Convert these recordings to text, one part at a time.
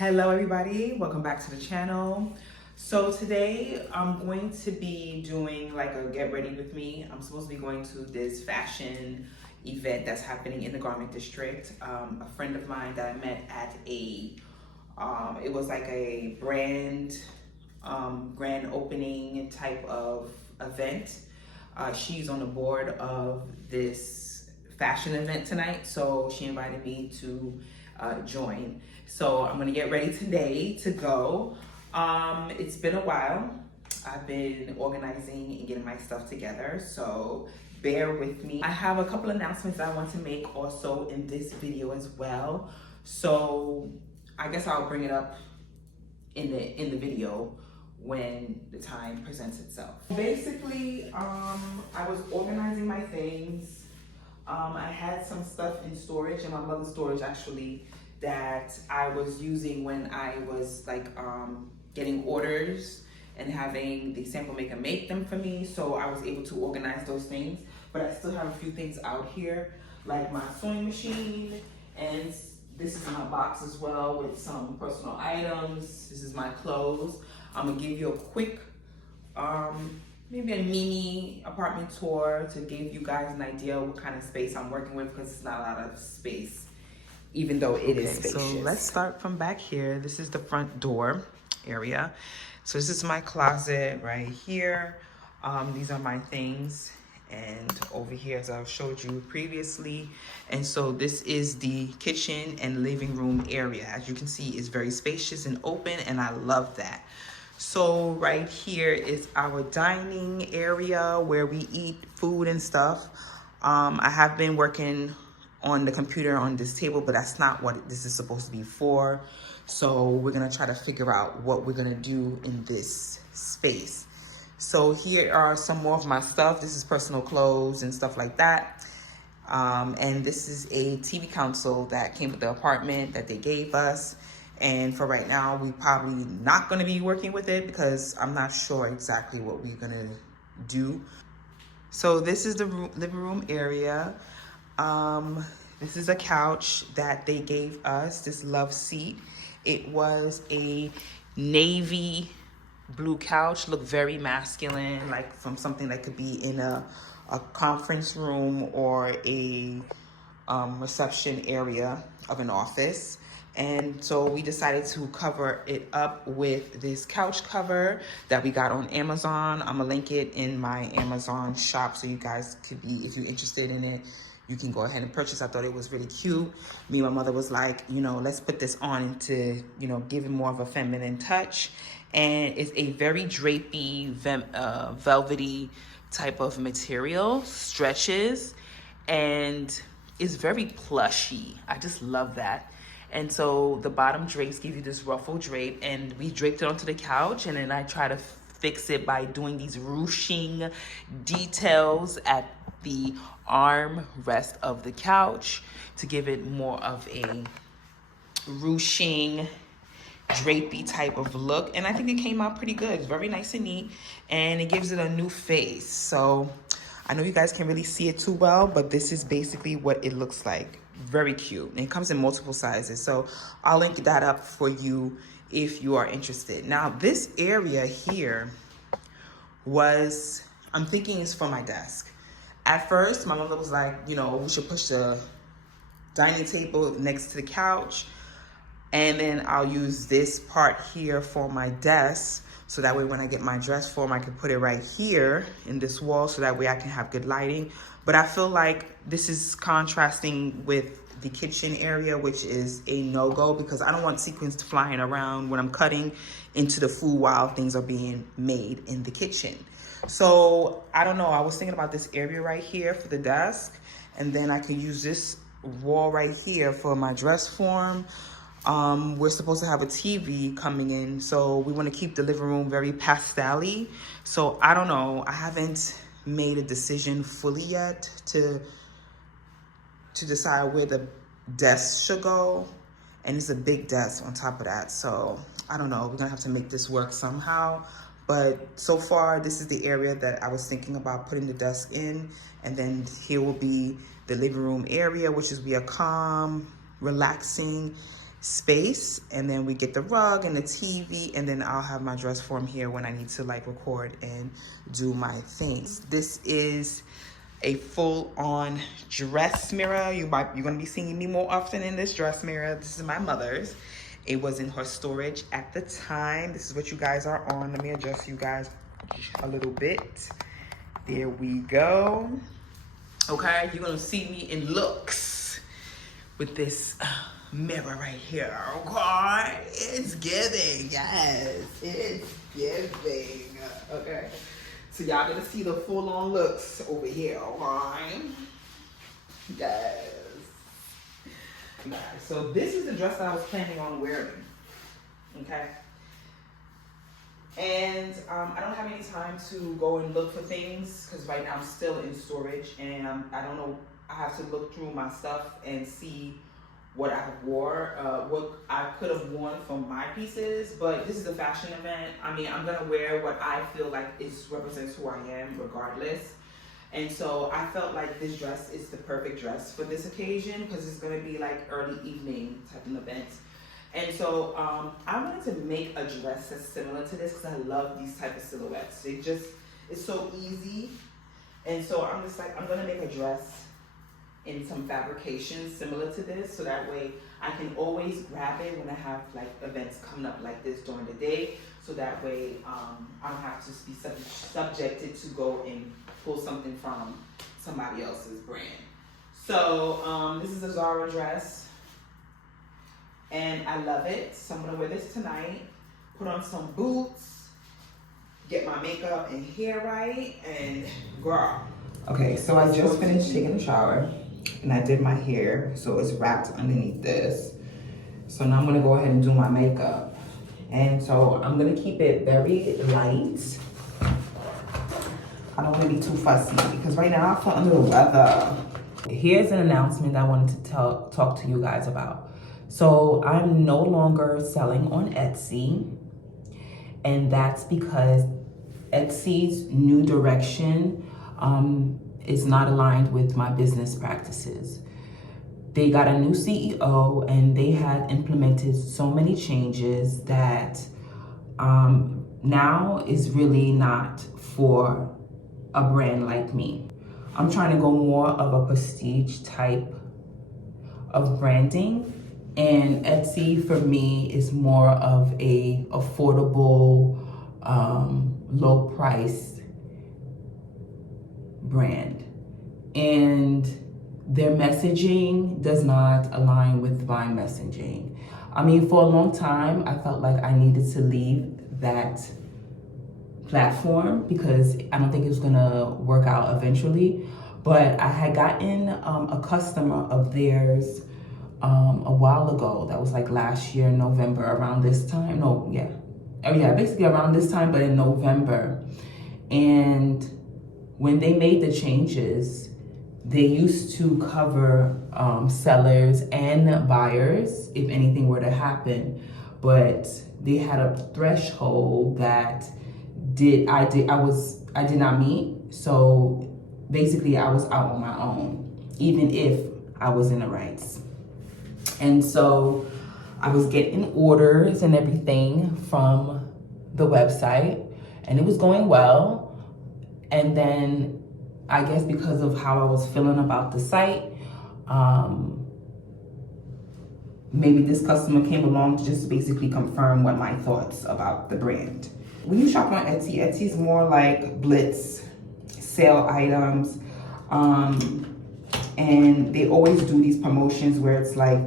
Hello everybody, welcome back to the channel. So today I'm going to be doing like a get ready with me. I'm supposed to be going to this fashion event that's happening in the garment district. A friend of mine that I met at it was like a grand opening type of event. She's on the board of this fashion event tonight, so she invited me to join. So I'm gonna get ready today to go. It's been a while. I've been organizing and getting my stuff together, so bear with me. I have a couple announcements I want to make also in this video as well. So I guess I'll bring it up in the video when the time presents itself. Basically, I was organizing my things. I had some stuff in storage, in my mother's storage actually, that I was using when I was like getting orders and having the sample maker make them for me. So I was able to organize those things, but I still have a few things out here, like my sewing machine, and this is my box as well with some personal items. This is my clothes. I'm gonna give you a quick, maybe a mini apartment tour to give you guys an idea what kind of space I'm working with, because it's not a lot of space, even though it is spacious. So let's start from back here. This is the front door area. So this is my closet right here. These are my things. And over here, as I've showed you previously. And so this is the kitchen and living room area. As you can see, it's very spacious and open, and I love that. So right here is our dining area where we eat food and stuff. I have been working on the computer on this table, but that's not what this is supposed to be for. So we're gonna try to figure out what we're gonna do in this space. So here are some more of my stuff. This is personal clothes and stuff like that. And this is a TV console that came with the apartment that they gave us. And for right now, we probably not gonna be working with it because I'm not sure exactly what we're gonna do. So this is the living room area. This is a couch that they gave us, this love seat. It was a navy blue couch, looked very masculine, like from something that could be in a conference room or a reception area of an office. And so we decided to cover it up with this couch cover that we got on Amazon. I'm gonna link it in my Amazon shop so you guys could be, if you're interested in it, you can go ahead and purchase. I thought it was really cute. Me and my mother was like, you know, let's put this on to, you know, give it more of a feminine touch. And it's a very drapey, velvety type of material, stretches, and is very plushy. I just love that. And so the bottom drapes give you this ruffle drape, and we draped it onto the couch, and then I try to fix it by doing these ruching details at the arm rest of the couch to give it more of a ruching, drapey type of look. And I think it came out pretty good. It's very nice and neat, and it gives it a new face. So I know you guys can't really see it too well, but this is basically what it looks like. Very cute. And it comes in multiple sizes. So I'll link that up for you if you are interested. Now, this area here was, I'm thinking is for my desk. At first, my mother was like, you know, we should push the dining table next to the couch. And then I'll use this part here for my desk. So that way when I get my dress form, I can put it right here in this wall. So that way I can have good lighting. But I feel like this is contrasting with the kitchen area, which is a no-go because I don't want sequins flying around when I'm cutting into the food while things are being made in the kitchen. So I don't know, I was thinking about this area right here for the desk, and then I can use this wall right here for my dress form. We're supposed to have a TV coming in, so we want to keep the living room very pastel-y. So I don't know, I haven't made a decision fully yet to decide where the desk should go, and it's a big desk on top of that. So I don't know, we're gonna have to make this work somehow. But so far, this is the area that I was thinking about putting the desk in. And then here will be the living room area, which is be a calm, relaxing space, and then we get the rug and the TV, and then I'll have my dress form here when I need to like record and do my things. This is a full-on dress mirror. You're gonna be seeing me more often in this dress mirror. This is my mother's. It was in her storage at the time. This is what you guys are on. Let me adjust you guys a little bit. There we go. Okay, you're gonna see me in looks with this mirror right here. Okay, it's giving. Yes, it's giving. Okay, so y'all gonna see the full-on looks over here. Okay, yes. So this is the dress that I was planning on wearing. Okay. And I don't have any time to go and look for things because right now I'm still in storage, and I don't know. I have to look through my stuff and see what I wore, what I could have worn from my pieces. But this is a fashion event. I mean, I'm gonna wear what I feel like represents who I am, regardless. And so I felt like this dress is the perfect dress for this occasion because it's gonna be like early evening type of event. And so I wanted to make a dress that's similar to this because I love these type of silhouettes. It's so easy. And so I'm just like, I'm gonna make a dress in some fabrication similar to this, so that way I can always grab it when I have like events coming up like this during the day. So that way I don't have to be subjected to go and pull something from somebody else's brand. So this is a Zara dress, and I love it. So I'm gonna wear this tonight, put on some boots, get my makeup and hair right, and girl. Okay, so I just finished taking a shower and I did my hair, so it's wrapped underneath this. So now I'm gonna go ahead and do my makeup. And so I'm gonna keep it very light. I don't wanna be too fussy because right now I feel under the weather. Here's an announcement that I wanted to talk to you guys about. So I'm no longer selling on Etsy, and that's because Etsy's new direction is not aligned with my business practices. They got a new CEO and they had implemented so many changes that now is really not for a brand like me. I'm trying to go more of a prestige type of branding, and Etsy for me is more of a affordable, low price brand, and their messaging does not align with my messaging. I mean, for a long time, I felt like I needed to leave that platform because I don't think it was gonna work out eventually. But I had gotten a customer of theirs a while ago. That was like last year, November, around this time. Basically around this time, but in November. And when they made the changes, they used to cover sellers and buyers if anything were to happen, but they had a threshold that I did not meet. So basically I was out on my own, even if I was in the rights. And so I was getting orders and everything from the website, and it was going well. And then I guess because of how I was feeling about the site, maybe this customer came along to just basically confirm what my thoughts about the brand. When you shop on Etsy, Etsy's more like blitz, sale items, and they always do these promotions where it's like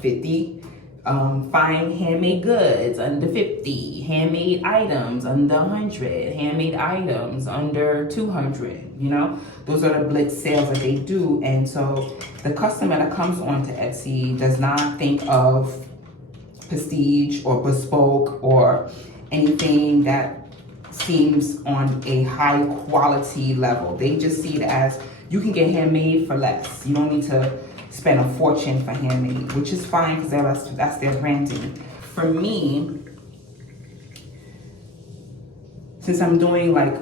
50, fine handmade goods under 50, handmade items under 100, handmade items under 200, you know? Those are the blitz sales that they do. And so the customer that comes onto Etsy does not think of prestige or bespoke or anything that seems on a high quality level. They just see it as you can get handmade for less. You don't need to spend a fortune for handmade, which is fine because that's their branding. For me, since I'm doing like,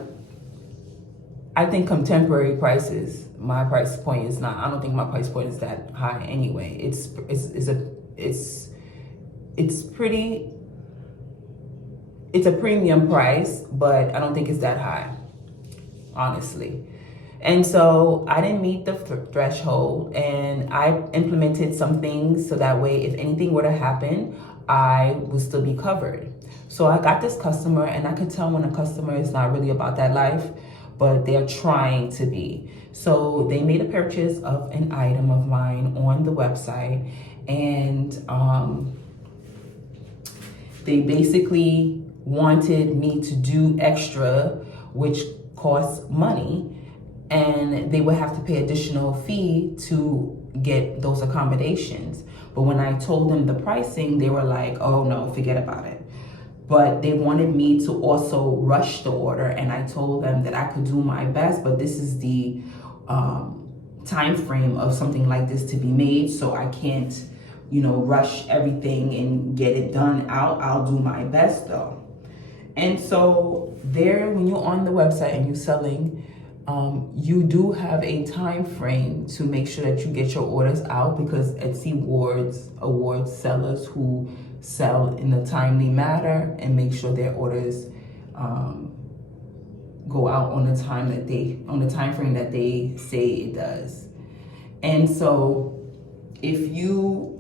I think contemporary prices, my price point is not, I don't think my price point is that high anyway. it's a premium price, but I don't think it's that high, honestly. And so I didn't meet the threshold, and I implemented some things so that way if anything were to happen, I would still be covered. So I got this customer, and I could tell when a customer is not really about that life, but they're trying to be. So they made a purchase of an item of mine on the website, and they basically wanted me to do extra, which costs money, and they would have to pay additional fee to get those accommodations. But when I told them the pricing, they were like, oh no, forget about it. But they wanted me to also rush the order, and I told them that I could do my best, but this is the time frame of something like this to be made, so I can't, rush everything and get it done out. I'll do my best though. And so there, when you're on the website and you're selling, you do have a time frame to make sure that you get your orders out, because Etsy awards sellers who sell in a timely manner and make sure their orders go out on the time frame that they say it does. And so if you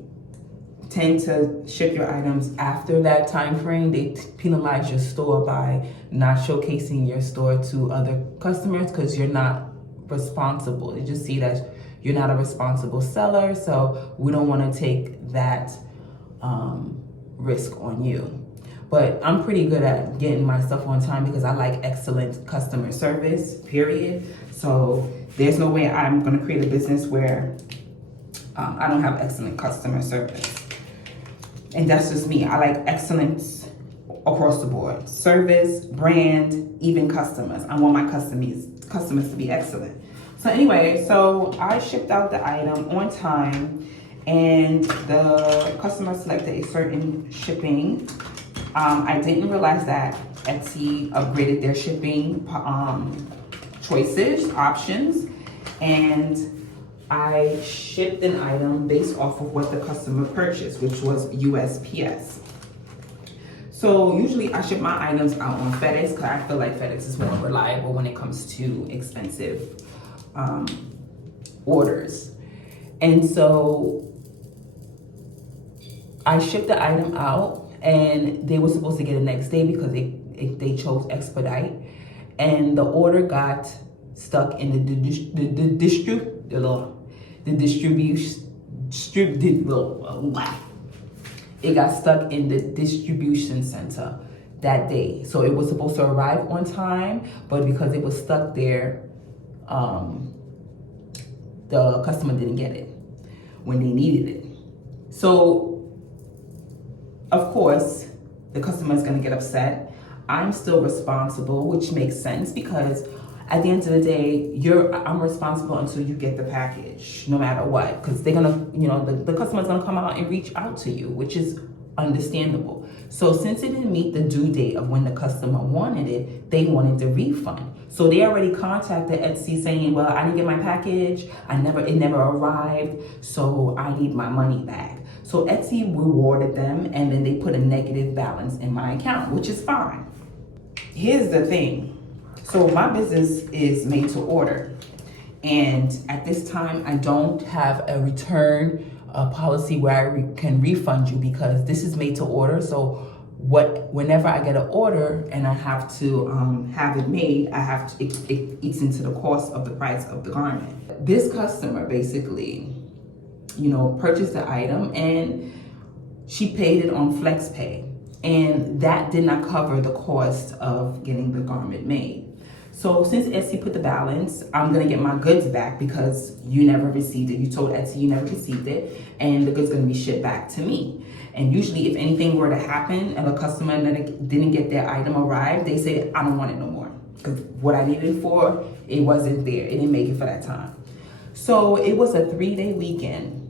tend to ship your items after that time frame, they penalize your store by not showcasing your store to other customers, because you're not responsible. They just see that you're not a responsible seller, so we don't want to take that risk on you. But I'm pretty good at getting my stuff on time because I like excellent customer service, period. So there's no way I'm going to create a business where I don't have excellent customer service. And that's just me. I like excellence across the board. Service, brand, even customers. I want my customers to be excellent. So anyway, so I shipped out the item on time, and the customer selected a certain shipping. I didn't realize that Etsy upgraded their shipping options, and I shipped an item based off of what the customer purchased, which was USPS. So usually I ship my items out on FedEx because I feel like FedEx is more reliable when it comes to expensive orders. And so I shipped the item out, and they were supposed to get it next day because they chose expedite, and the order got stuck in the distribution. It got stuck in the distribution center that day. So it was supposed to arrive on time, but because it was stuck there, the customer didn't get it when they needed it. So of course, the customer is going to get upset. I'm still responsible, which makes sense because at the end of the day, I'm responsible until you get the package, no matter what. Because they're gonna, the customer's gonna come out and reach out to you, which is understandable. So since it didn't meet the due date of when the customer wanted it, they wanted the refund. So they already contacted Etsy saying, well, I didn't get my package. It never arrived. So I need my money back. So Etsy rewarded them, and then they put a negative balance in my account, which is fine. Here's the thing. So my business is made to order. And at this time, I don't have a return policy where I can refund you because this is made to order. So whenever I get an order and I have to have it made, it eats into the cost of the price of the garment. This customer basically, purchased the item and she paid it on FlexPay. And that did not cover the cost of getting the garment made. So since Etsy put the balance, I'm gonna get my goods back because you never received it. You told Etsy you never received it, and the goods gonna be shipped back to me. And usually if anything were to happen and a customer didn't get their item arrived, they say, I don't want it no more. Because what I needed it for, it wasn't there. It didn't make it for that time. So it was a 3-day weekend.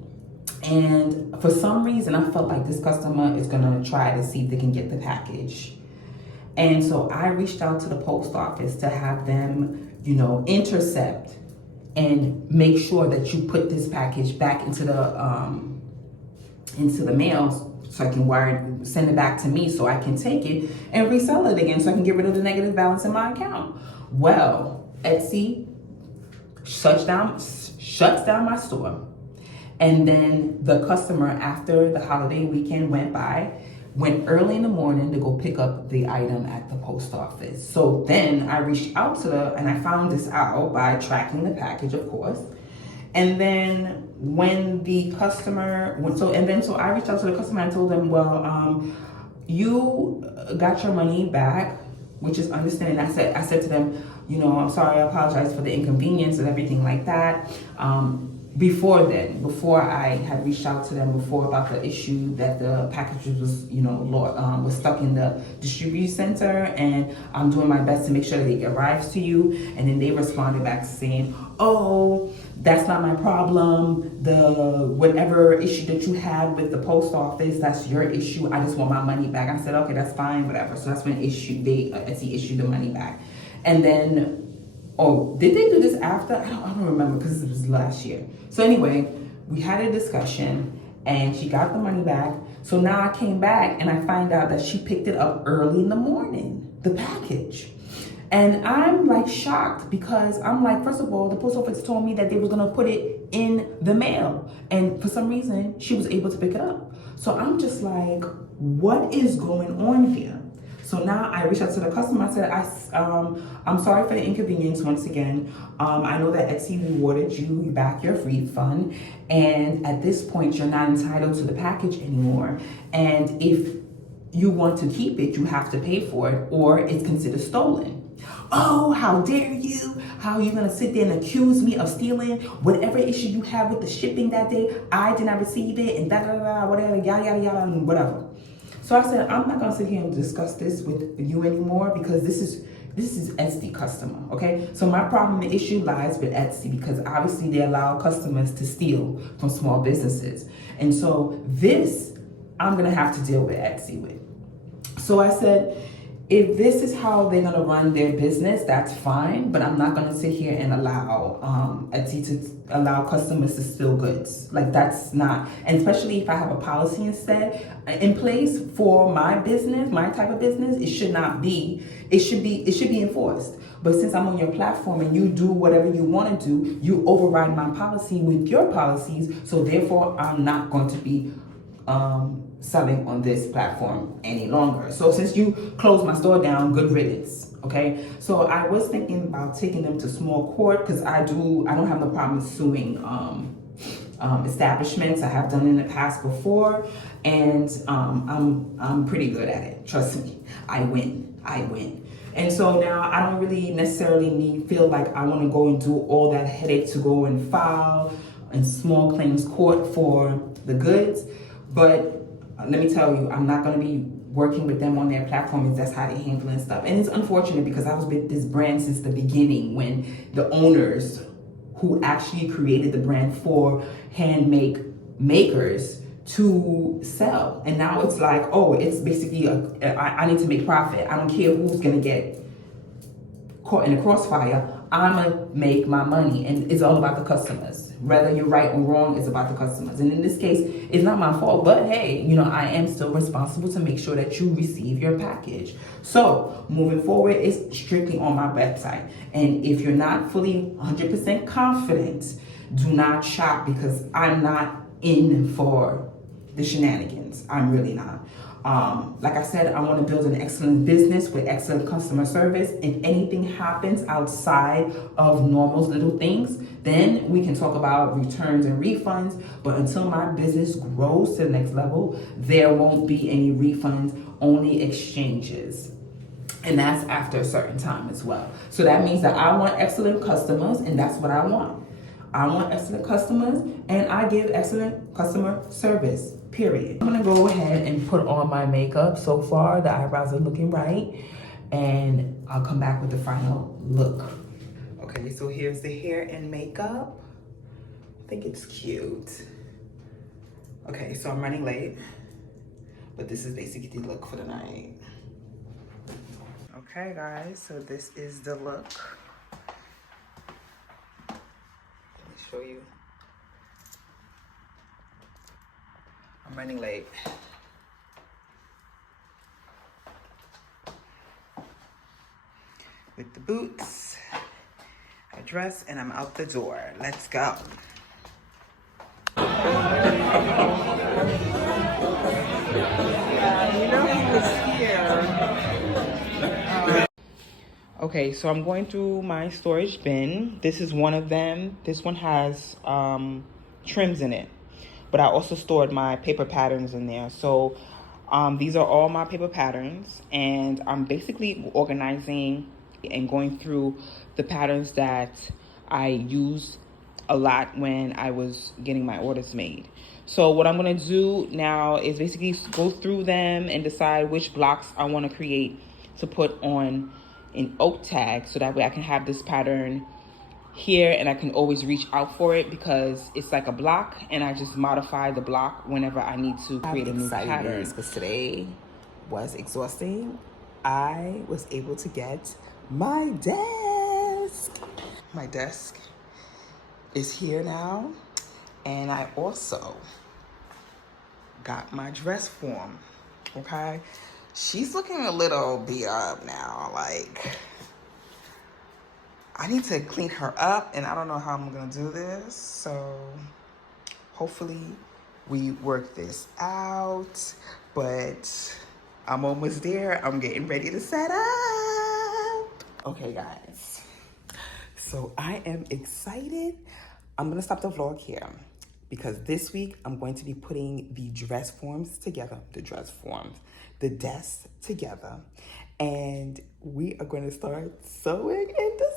And for some reason, I felt like this customer is gonna try to see if they can get the package. And so I reached out to the post office to have them, intercept and make sure that you put this package back into the mail so I can send it back to me so I can take it and resell it again so I can get rid of the negative balance in my account. Well, Etsy shuts down my store. And then the customer, after the holiday weekend went by, went early in the morning to go pick up the item at the post office. So then I reached out to her, and I found this out by tracking the package, of course. And then when the customer, so I reached out to the customer and told them, well, you got your money back, which is understanding. I said to them, you know, I'm sorry, I apologize for the inconvenience and everything like that. Before I had reached out to them before about the issue that the package was, was stuck in the distribution center, and I'm doing my best to make sure that it arrives to you. And then they responded back saying, oh, that's not my problem. The whatever issue that you had with the post office, that's your issue. I just want my money back. I said, okay, that's fine, whatever. So that's when Etsy issued the money back. And then, oh, did they do this after? I don't remember because it was last year. So anyway, we had a discussion and she got the money back. So now I came back and I find out that she picked it up early in the morning, the package. And I'm like shocked because I'm like, first of all, the post office told me that they were gonna put it in the mail. And for some reason, she was able to pick it up. So I'm just like, what is going on here? So now I reached out to the customer. I said, I'm sorry for the inconvenience once again. I know that Etsy rewarded you back your refund. And at this point, you're not entitled to the package anymore. And if you want to keep it, you have to pay for it or it's considered stolen. Oh, how dare you? How are you gonna sit there and accuse me of stealing whatever issue you have with the shipping that day? I did not receive it and whatever, yada, yada, yada, and whatever. So I said, I'm not gonna sit here and discuss this with you anymore because this is Etsy customer, okay? So my problem and issue lies with Etsy because obviously they allow customers to steal from small businesses. And so this, I'm gonna have to deal with Etsy with. So I said, if this is how they're gonna run their business, that's fine, but I'm not gonna sit here and allow Etsy to allow customers to steal goods. Like that's not, and especially if I have a policy instead in place for my business, my type of business, it should be enforced. But since I'm on your platform and you do whatever you want to do, you override my policy with your policies, so therefore I'm not going to be selling on this platform any longer. So since you closed my store down, good riddance, okay? So I was thinking about taking them to small court because I don't have no problem suing establishments. I have done in the past before, and I'm pretty good at it. Trust me, I win. And so now I don't really necessarily feel like I want to go and do all that headache to go and file in small claims court for the goods. But let me tell you, I'm not going to be working with them on their platform if that's how they're handling stuff. And it's unfortunate because I was with this brand since the beginning when the owners who actually created the brand for handmade makers to sell. And now it's like, oh, it's basically, I need to make profit. I don't care who's going to get caught in the crossfire. I'm going to make my money. And it's all about the customers. Whether you're right or wrong, it's about the customers. And in this case, it's not my fault, but hey, I am still responsible to make sure that you receive your package. So moving forward, it's strictly on my website. And if you're not fully 100% confident, do not shop because I'm not in for the shenanigans. I'm really not. Like I said, I want to build an excellent business with excellent customer service. If anything happens outside of normal little things, then we can talk about returns and refunds. But until my business grows to the next level, there won't be any refunds, only exchanges. And that's after a certain time as well. So that means that I want excellent customers, and that's what I want. I want excellent customers, and I give excellent customer service, period. I'm gonna go ahead and put on my makeup. So far, the eyebrows are looking right, and I'll come back with the final look. Okay, so here's the hair and makeup. I think it's cute. Okay, so I'm running late, but this is basically the look for the night. Okay, guys, so this is the look. Show you. I'm running late. with the boots, a dress, and I'm out the door. Let's go. You know he was here. Okay, so I'm going through my storage bin. This is one of them. This one has trims in it, but I also stored my paper patterns in there. So these are all my paper patterns, and I'm basically organizing and going through the patterns that I use a lot when I was getting my orders made. So what I'm gonna do now is basically go through them and decide which blocks I wanna create to put on an oak tag, so that way I can have this pattern here and I can always reach out for it, because it's like a block and I just modify the block whenever I need to create a new pattern. Because today was exhausting. I was able to get my desk. My desk is here now, and I also got my dress form. Okay, she's looking a little beat up now. Like, I need to clean her up, and I don't know how I'm gonna do this. So hopefully we work this out, but I'm almost there. I'm getting ready to set up. Okay, guys, so I am excited. I'm gonna stop the vlog here, because this week I'm going to be putting the dress forms together, the desks together, and we are going to start sewing in December.